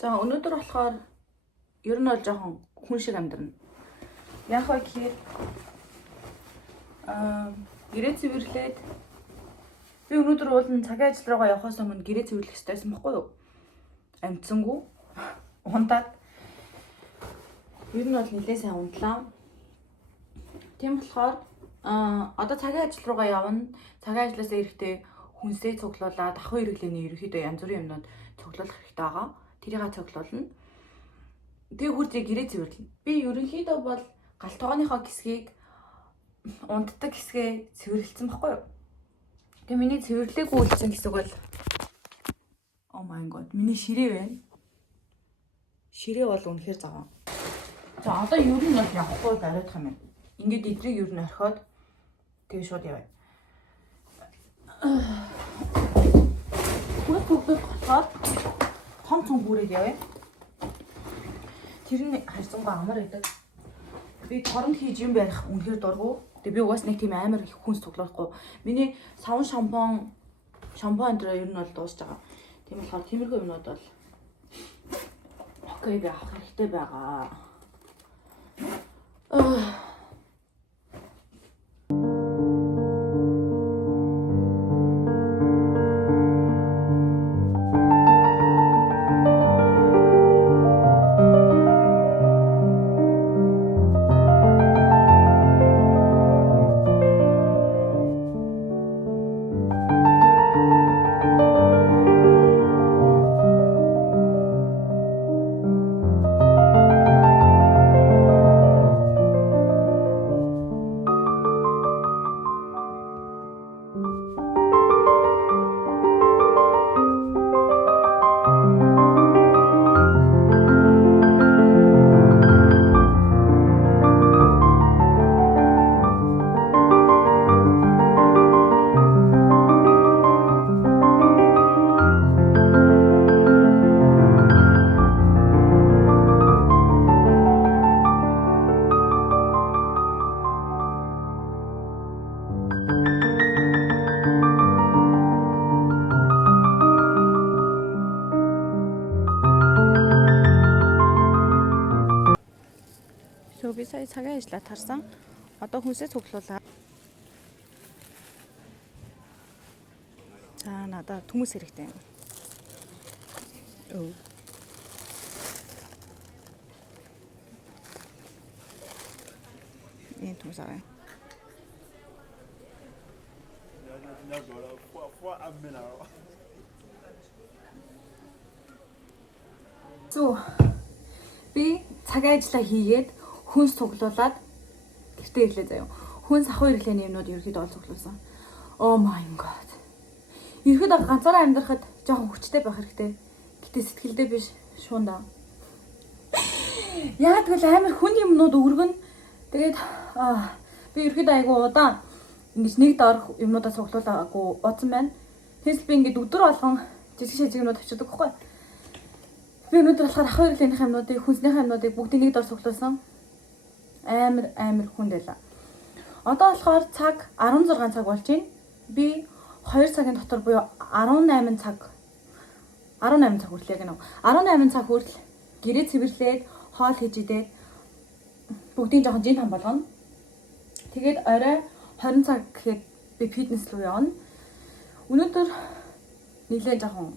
За өнөөдөр болохоор ер нь бол жоохон хүн шиг амьдрна. Яг хоо гэхээр гэрээ цэвэрлээд би өнөөдөр уулын цагийн ажил руугаа явахаас өмнө гэрээ цэвэрлэх хэрэгтэйсэн баггүй юу? Амтсангүй ундаад ер нь бол нэлээ сайн ундлаа. Тийм болохоор одоо цагийн ажил руугаа явна. Цагийн ажлаас ирэхдээ хүнсээ цуглуулад ахуй хэрэглээний ерөнхийдөө янз бүрийн юмнууд цуглуулах хэрэгтэй байгаа. Тэрийг цуглуулна. Тэгээ хурдыг гэрээ цэвэрлэнэ. Би ерөнхийдөө бол галтгооныхоо хэсгийг унтдаг хэсгээ цэвэрлэлсэн баггүй юу? Тэгээ миний цэвэрлээгүй үлдсэн хэсэг бол oh my god, миний ширээ байна. Ширээ бол үнэхээр заваа. За одоо ер нь бол явахгүй дараадах юм байна. Ингээд эдрийг ер нь орхиод тэгээ шууд яваа. Хурд бүгд болохоор том цом бүрээд яваа. Тэр нь харьцангуй амар байдаг. Би торонд хийж юм барих үнэхээр дургу. Тэгээ би угаас нэг тийм амар их хүнс цуглуулахгүй. Миний савн шампунь дээр ер нь бол дуусж байгаа. Тийм болохоор тиймэрхүү юмнууд бол окей би авах хэрэгтэй байгаа. Би сая цагийн ажлаа тарсан. Одоо хүнсээ цуглуулаа. За надад төмөс хэрэгтэй юм. Өө. Энэ төмөс аваа. Зөө. Би цагийн ажлаа хийгээд хүнс цуглуулад гэртээ ирлээ заяа. Хүнс ахуй хэрэглээний юмнууд ерөөхдөө ол цуглуулсан. Oh my god. Ерөөхдөө ганцаараа амьдрахад жоохон хүчтэй байх хэрэгтэй. Гэтэ сэтгэлдээ биш шундаа. Яа тэгвэл амар хүн юмнууд өргөн. Тэгээд би ерөөхдөө айгу удаан ингэж нэг доор юмнуудаа цуглуулаагүй бодсон байна. Тэгээс би ингэж өдөр болгон жижиг шижигнүүд очиод өгөхгүй. Би өнөөдөр болохоор ахуй хэрэглээнийх юмнуудыг, хүнснийх юмнуудыг бүгдийг нэг доор цуглуулсан. Амар хүнд байлаа. Одоо болохоор цаг 16 цаг болж байна. Би 2 цагийн дотор буюу 18 цаг хүртэл яг нэг 18 цаг хүртэл гэрээ цэвэрлээд хоол хийж идээд бүгдийг жоохон жин хам болгоно. Тэгээд орой 20 цаг гэхэд би фитнес руу явна. Өнөөдөр нэлээд жоохон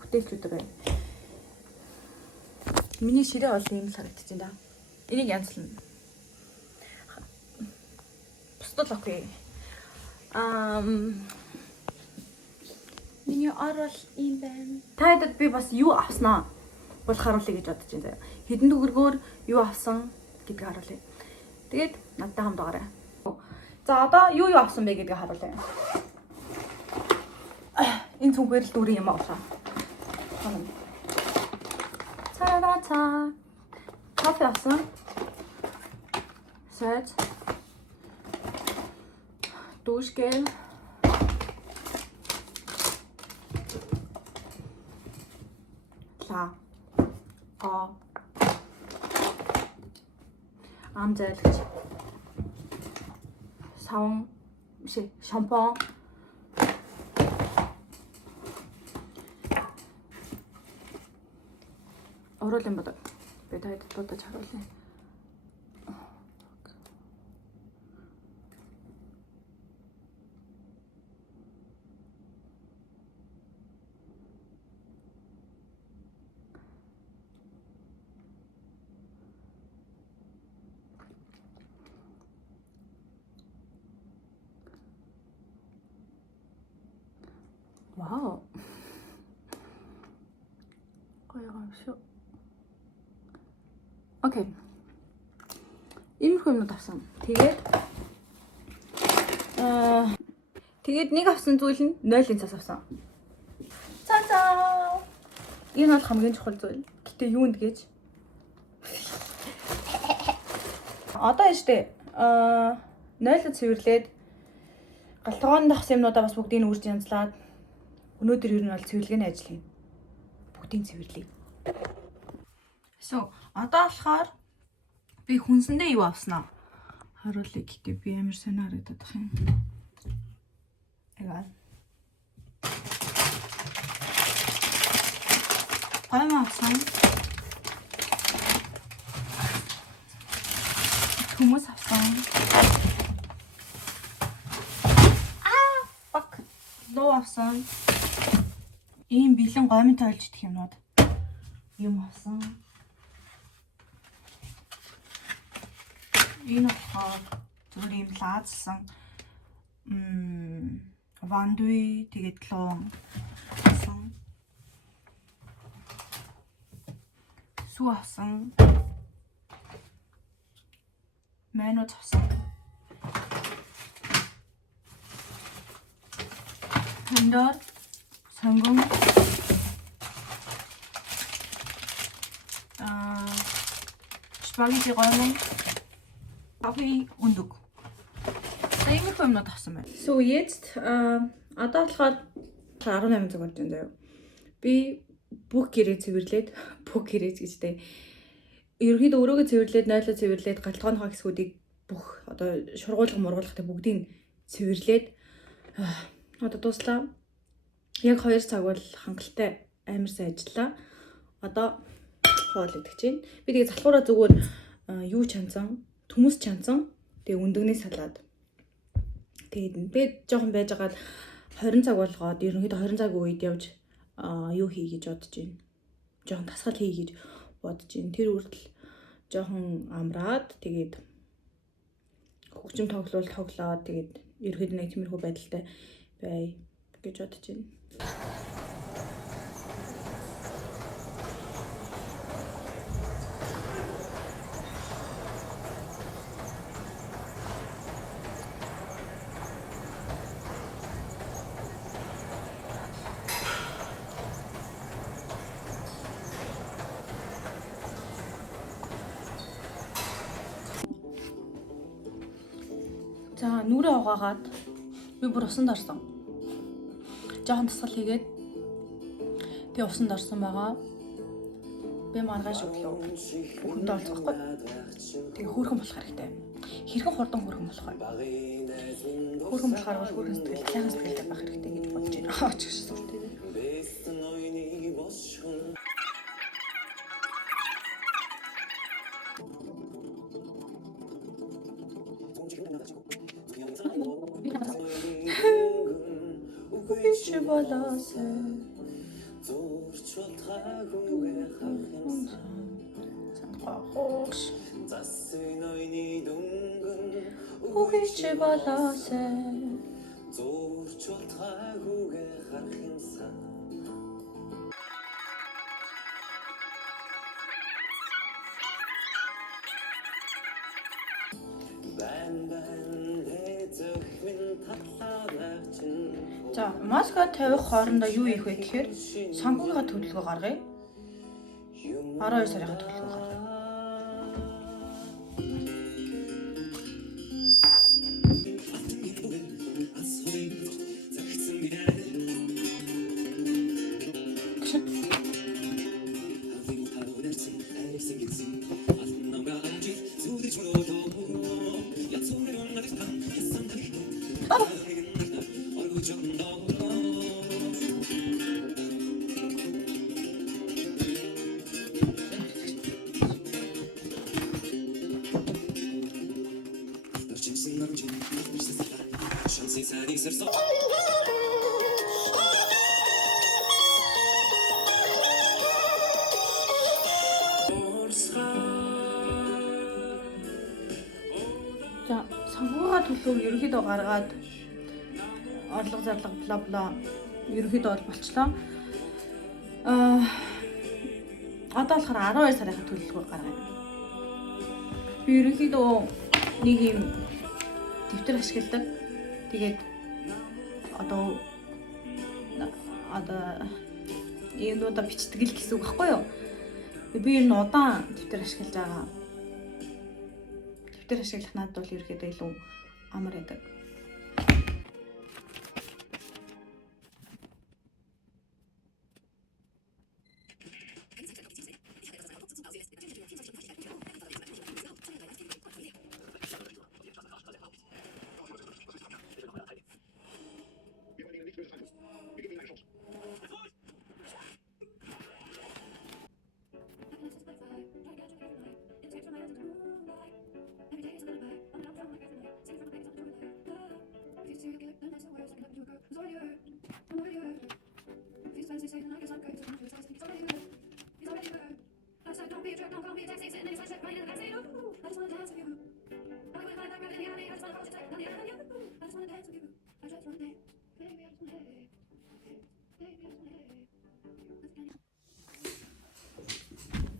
хөтөлчүүд байна. Миний ширээ бол ийм харагдаж байна да. Энийг янзлна. Бусдад окей. Миний орол юм байна. Тайдад би бас юу авснаа бол харуулъя гэж бодож байна. Хэдэн төгрөгөөр юу авсан гэдгийг харуулъя. Тэгээд надтай хамт байгаарай. За одоо юу авсан бэ гэдгийг харуулъя. Энэ цүнхээр л дүүрэн юм авлаа. Цаа. Кофе авсан. Сэж. Дуушгel. Ла. Амзайлагч. Савн шампунь. Уруулын бодог. Би таад бодож харуулъя. Вау. Гоё юм шүү. Окей. Иймэрхүү юмнууд авсан. Тэгээд нэг авсан зүйл нь 0-ын цас авсан. Цаа. Энэ бол хамгийн чухал зүйл. Гэтэ юунд гэж? Одоо яштэй 0-д цэвэрлээд галтгоонд дах юмнуудаа бас бүгдийг нь үрж янзлаад өнөөдөр ер нь бол цэвэрлэгээний ажил хийнэ. Бүгдийг цэвэрлэе. So, одоо болохоор би хүнсэндээ юу авснаа харуулъя гэхдээ би амар сонир харагдаад байх юм. Эгаа. Гайма авсан. Хүмүүс авсан. Fuck. Лоо авсан. Ийм бэлэн гомын тойлж идэх юмнууд. Юм авсан. Энэ болохоор зүгээр юм лаазсан. Вандуи тэгээд лон авсан. Сүү авсан. Манууд авсан. Хандор сонгон спагетти гомон кофе ундаг. Ийм юмнууд авсан байна. So jetzt одоо болохоор 18 цаг болж байна заяа. Би бүх гэрээ цэвэрлээд бүх гэрээ гэжтэй. Ерөнхийдөө өрөөгөө цэвэрлээд 0-оо цэвэрлээд галтгооныхоо хэсгүүдийг бүх одоо шургуулга мургуулгатай бүгдийг цэвэрлээд одоо дуслаа. Яг 2 цаг бол хангалттай амар сайн ажиллаа. Одоо хоол идэх чинь. Би тэгээ залхуураа зүгээр юу чанцсан, төмөс чанцсан. Тэгээ өндөгний салаад. Тэгээд би жоохон байжгаад 20 цаг болгоод ерөнхийдөө 20 цагийн үед явж юу хий гэж бодож байна. Жоохон тасгал хий гэж бодож байна. Тэр үртэл жоохон амраад тэгээд хөгжим тоглоод тэгээд ерөнхийдөө нэг тиймэрхүү байдалтай бай гэж бодож байна. За нүрээ угаагаад би бүр усанд орсон. Жохон тасгал хийгээд тэгээ усанд орсон байгаа. Би маргааш өглөө бүхэндээ олцохгүй. Тэгээ хөөрхөн болох хэрэгтэй. Хэрхэн хурдан хөөрхөн болох вэ? Хөөрхөн болохоор бол хөөрхөн сэтгэл сайхан сэтгэлтэй байх хэрэгтэй гэж бодож байна. Аач гэж суртай. Үгүй болоосэ зурчултагүйгээ харахымсан санахоош зассын ойны дүнгэн үгүй болоосэ зурчултагүйгээ харахымсан За, маска тавих хоорондоо юу хийх вэ гэхээр санхүүгийн төлөвлөгөө гаргая. 12 сарын төлөвлөгөө гаргая. төлөв ерөнхийдөө гаргаад орлого зарлага бла бла ерөнхийдөө бол болчлоо. Одоо болохоор 12 сарын төлөвлөгөө гаргана. Би ерөнхийдөө нэг юм дэвтэр ашигладаг. Тэгээд одоо энүүда бичдэг л гэсэн үг байхгүй юу? Би энэ удаан дэвтэр ашиглаж байгаа. Дэвтэр ашиглах надад бол ерөөхдөө илүү амар байдаг.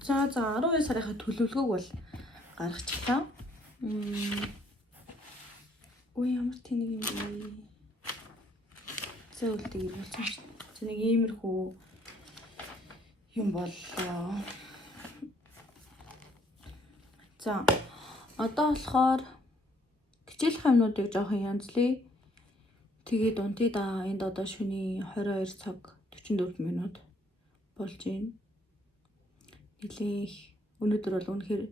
За 12 сарын төлөвлөгөөг бол гаргачихлаа. Ой ямар тийм нэг юм бэ? Зөвлөдөг ирүүлсэн шүү дээ. Тэ нэг иймэрхүү юм боллоо. За одоо болохоор хичээлх юмнуудыг жоохон янзлая. Тэгээд унтъя энд одоо шөнийн 22 цаг 44 минут болж байна. Нилээх өнөөдөр бол үнэхээр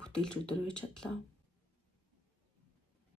бүтээлч өдөр байж чадлаа.